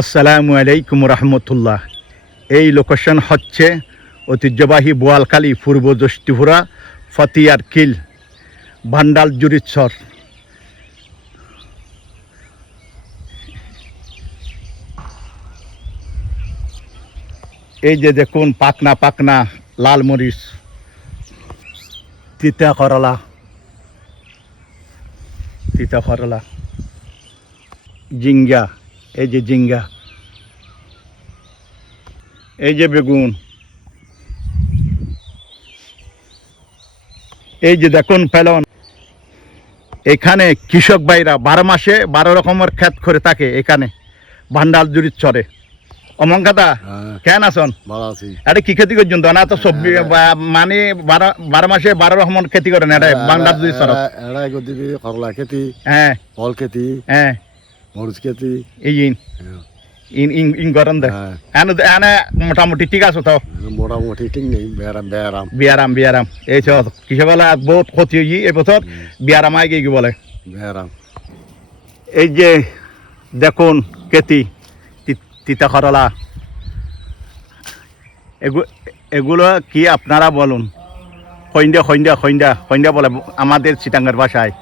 আসসালামু আলাইকুম রহমতুল্লাহ। এই লোকেশন হচ্ছে ঐতিহ্যবাহী বোয়ালখালী পূর্ব জস্তিপুরা ফতিয়ার কিল ভান্ডাল জুরিৎসর। এই যে দেখুন পাকনা পাকনা লাল মরিচ, তিতা করলা, জিঙ্গা, এই যে জিঙ্গা, এই যে বেগুন, এই যে দেখুন ফেলন। এখানে কৃষক ভাইরা 12 মাসে 12 রকমের ক্ষেত করে থাকে এখানে ভান্ডাল জুড়ির চরে। অমঙ্কাদা কেন আসন আরে কি খেতি করছেন তো না তো সবজি মানে 12 মাসে 12 রকমের খেতি করেন এটা ভান্ডাল জুড়ির চর। করলা খেতি, হ্যাঁ ফল খেতি, হ্যাঁ মরিচ খেতি, এই ইন করেন দে এনে মোটামুটি ঠিক আছে তো মোটামুটি ঠিক নেই। বিয়ারাম এই সব কৃষকলা বহুত ক্ষতি হই এবছর বিয়ারাম আগে কি বলে এই যে দেখুন খেতি তিতা করলা, এগুলো কি আপনারা বলুন। খৈন্দা বলে আমাদের চিটাঙ্গের ভাষায়।